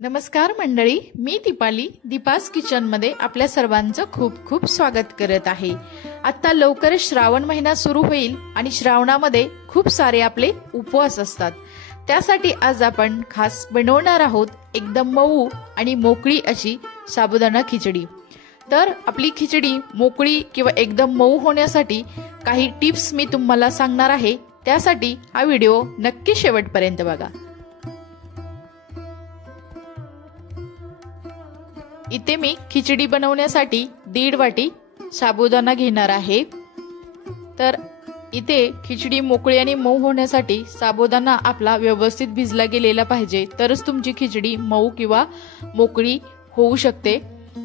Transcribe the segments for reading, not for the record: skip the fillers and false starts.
नमस्कार मंडळी, मी दीपाली दीपास किचन मध्ये आपल्या सर्वांचं खूप खूप स्वागत करत आहे। आता लवकरच श्रावण महिना सुरू होईल आणि श्रावणामध्ये खूप सारे आपले उपवास असतात। त्यासाठी आज आपण खास बनवणार आहोत एकदम मऊ आणि मोकळी अशी साबुदाणा खिचडी। तर आपली खिचडी मोकळी किंवा एकदम मऊ होण्यासाठी काही टिप्स मी तुम्हाला सांगणार आहे। त्यासाठी हा व्हिडिओ नक्की शेवटपर्यंत बघा। इथे मी खिचडी बनवण्यासाठी 1.5 वाटी साबुदाणा घेणार आहे। तर इथे खिचडी मोकळी आणि मऊ होण्यासाठी साबुदाणा आपला व्यवस्थित भिजला गेलेला पाहिजे, तरच तुमची खिचडी मऊ किंवा मोकळी होऊ शकते।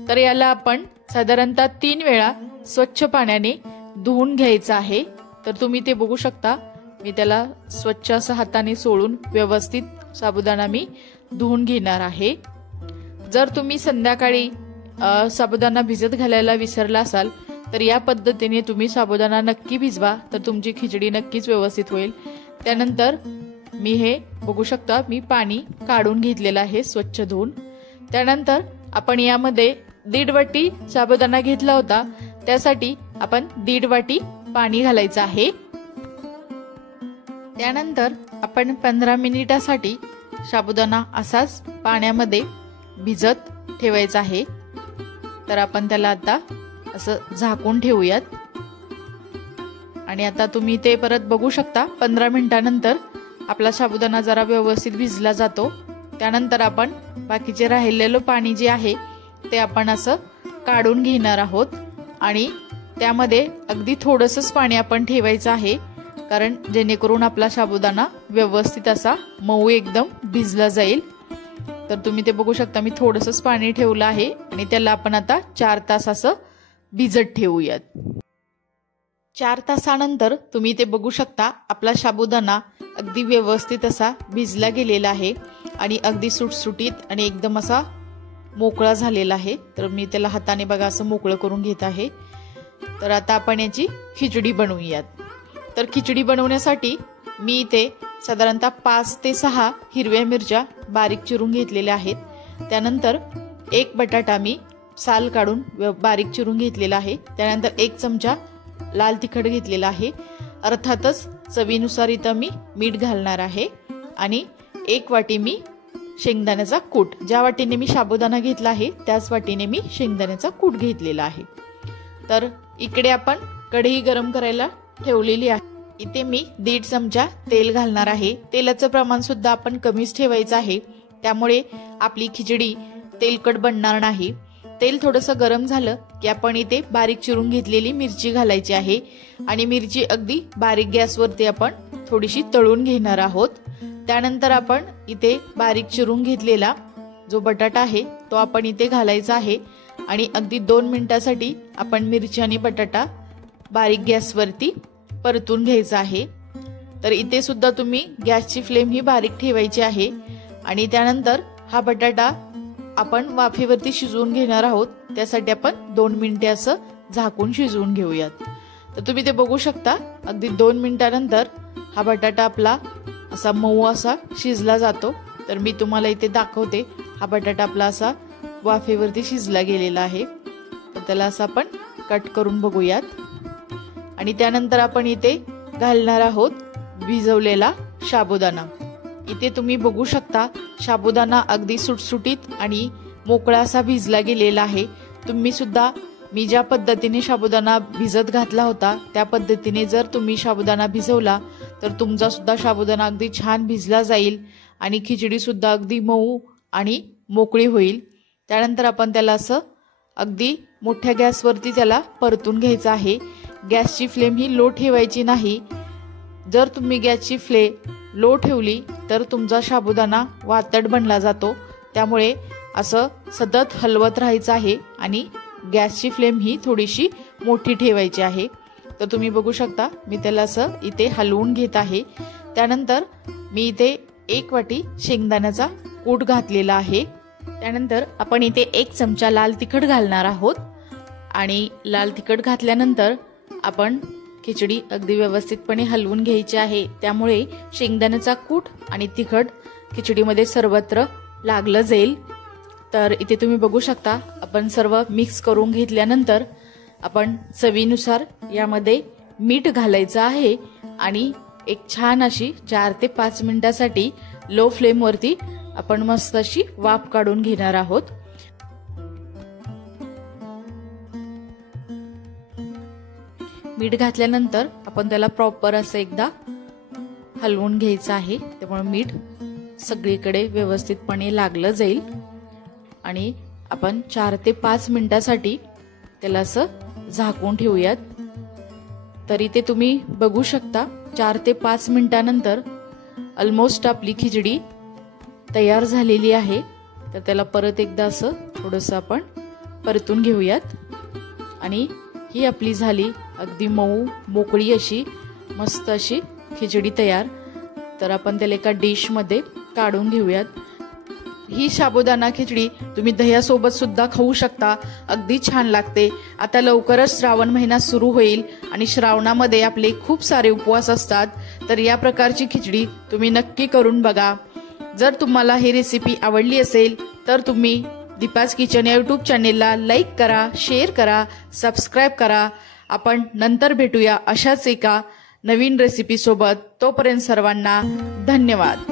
तर याला आपण साधारणतः 3 वेळा स्वच्छ पाण्याने धुवून घ्यायचं आहे। तर तुम्ही ते बघू शकता, मी त्याला स्वच्छ असं हाताने सोडून व्यवस्थित साबुदाणा मी धुवून घेणार आहे। जर तुम्ही संध्याकाळी साबुदाणा भिजत घालायला विसरला असाल तर या पद्धतीने तुम्ही साबुदाणा नक्की भिजवा, तर तुमची खिचडी नक्कीच व्यवस्थित होईल। त्यानंतर मी हे बघू शकता, मी पाणी काढून घेतलेलं आहे स्वच्छ धुवून। त्यानंतर आपण यामध्ये 1.5 वाटी साबुदाणा घेतला होता, त्यासाठी आपण 1.5 वाटी पाणी घालायचं आहे। त्यानंतर आपण 15 मिनिटासाठी साबुदाणा असाच पाण्यामध्ये भिजत ठेवायचा आहे। तर आपण त्याला आता असं झाकून ठेवूयात आणि आता तुम्ही ते परत बघू शकता, 15 मिनिटांनंतर आपला साबुदाणा जरा व्यवस्थित भिजला जातो। त्यानंतर आपण बाकीचे राहिलेलं पाणी जे आहे ते आपण असं काढून घेणार आहोत आणि त्यामध्ये अगदी थोडंसंच पाणी आपण ठेवायचं आहे, कारण जेणेकरून आपला साबुदाणा व्यवस्थित असा मऊ एकदम भिजला जाईल। तर तुम्ही ते बघू शकता, मी थोडंसंच पाणी ठेवलं आहे आणि त्याला आपण आता 4 तास असं भिजत ठेवूयात। 4 तासानंतर तुम्ही ते बघू शकता, आपला साबुदाणा अगदी व्यवस्थित असा भिजला गेलेला आहे आणि अगदी सुटसुटीत आणि एकदम असा मोकळा झालेला आहे। तर मी त्याला हाताने बघा असं मोकळं करून घेत आहे। तर आता आपण याची खिचडी बनवूयात। तर खिचडी बनवण्यासाठी मी इथे साधारणतः 5 ते 6 हिरव्या मिरच्या बारीक चिरून घेतलेल्या आहेत। त्यानंतर 1 बटाटा मी साल काढून बारीक चिरून घेतलेला आहे। त्यानंतर 1 चमचा लाल तिखट घेतलेला आहे। अर्थातच चवीनुसार इथं मी मीठ घालणार आहे आणि 1 वाटी मी शेंगदाण्याचा कूट, ज्या वाटीने मी साबुदाणा घेतला आहे त्याच वाटीने मी शेंगदाण्याचा कूट घेतलेला आहे। तर इकडे आपण कढई गरम करायला ठेवलेली आहे। इथे मी 1.5 चमचा तेल घालणार आहे। तेलाचं प्रमाण सुद्धा आपण कमीच ठेवायचं आहे, त्यामुळे आपली खिचडी तेलकट बनणार नाही। तेल थोडंसं गरम झालं की आपण इथे बारीक चिरून घेतलेली मिरची घालायची आहे आणि मिरची अगदी बारीक गॅसवरती आपण थोडीशी तळून घेणार आहोत। त्यानंतर आपण इथे बारीक चिरून घेतलेला जो बटाटा आहे तो आपण इथे घालायचा आहे आणि अगदी 2 मिनिटासाठी आपण मिरची आणि बटाटा बारीक गॅसवरती परतून घ्यायचा आहे। तर इथे सुद्धा तुम्ही गॅसची फ्लेम ही बारीक ठेवायची आहे आणि त्यानंतर हा बटाटा आपण वाफेवरती शिजवून घेणार आहोत। त्यासाठी आपण 2 मिनिटे असं झाकून शिजवून घेऊयात। तर तुम्ही ते बघू शकता, अगदी 2 मिनिटांनंतर हा बटाटा आपला असा मऊ असा शिजला जातो। तर मी तुम्हाला इथे दाखवते, हा बटाटा आपला असा वाफेवरती शिजला गेलेला आहे। तर त्याला असं आपण कट करून बघूयात आणि त्यानंतर आपण इथे घालणार आहोत भिजवलेला साबुदाणा। इथे तुम्ही बघू शकता, साबुदाणा अगदी सुटसुटीत आणि मोकळा असा भिजला गेलेला आहे। तुम्ही सुद्धा मी ज्या पद्धतीने साबुदाणा भिजत घातला होता त्या पद्धतीने जर तुम्ही साबुदाणा भिजवला तर तुमचा सुद्धा साबुदाणा अगदी छान भिजला जाईल आणि खिचडी सुद्धा अगदी मऊ आणि मोकळी होईल। त्यानंतर आपण त्याला असं अगदी मोठ्या गॅसवरती त्याला परतून घ्यायचं आहे। गॅसची फ्लेम ही लो ठेवायची नाही। जर तुम्ही गॅसची फ्लेम लो ठेवली तर तुमचा साबुदाणा वातड बनला जातो, त्यामुळे असं सतत हलवत राहायचं आहे आणि गॅसची फ्लेम ही थोडीशी मोठी ठेवायची आहे। तर तुम्ही बघू शकता, मी त्याला असं इथे हलवून घेत आहे। त्यानंतर मी इथे 1 वाटी शेंगदाण्याचा कूट घातलेला आहे। त्यानंतर आपण इथे 1 चमचा लाल तिखट घालणार आहोत आणि लाल तिखट घातल्यानंतर आपण खिचडी अगदी व्यवस्थितपणे हलवून घ्यायची आहे, त्यामुळे शेंगदाण्याचा कूट आणि तिखट खिचडीमध्ये सर्वत्र लागलं जाईल। तर इथे तुम्ही बघू शकता आपण सर्व मिक्स करून घेतल्यानंतर आपण चवीनुसार यामध्ये मीठ घालायचं आहे आणि एक छान अशी 4 ते 5 मिनिटासाठी लो फ्लेम वरती आपण मस्त अशी वाफ काढून घेणार आहोत। मीठ घातल्यानंतर आपण त्याला प्रॉपर असं एकदा हलवून घ्यायचं आहे, त्यामुळे मीठ सगळीकडे व्यवस्थितपणे लागलं जाईल आणि आपण 4 ते 5 मिनिटासाठी त्याला असं झाकून ठेवूयात। तरी ते तुम्ही बघू शकता 4 ते 5 मिनिटानंतर ऑलमोस्ट आपली खिचडी तयार झालेली आहे। तर त्याला परत एकदा असं थोडंसं आपण परतून घेऊयात आणि ही आपली झाली अगदी मऊ मोकळी अशी मस्त अशी खिचडी तयार। तर आपण त्याला एका डिश मध्ये काढून घेऊयात। ही साबुदाणा खिचडी तुम्ही दह्यासोबत सुद्धा खाऊ शकता, अगदी छान लागते। आता लवकरच श्रावण महिना सुरू होईल आणि श्रावणामध्ये आपले खूप सारे उपवास असतात, तर या प्रकारची खिचडी तुम्ही नक्की करून बघा। जर तुम्हाला ही रेसिपी आवडली असेल तर तुम्ही दीपाज किचन या यूट्यूब चॅनेलला लाईक करा, शेअर करा, सबस्क्राईब करा। आपण नंतर भेटूया अशाच एका नवीन रेसिपी सोबत। तोपर्यंत सर्वांना धन्यवाद।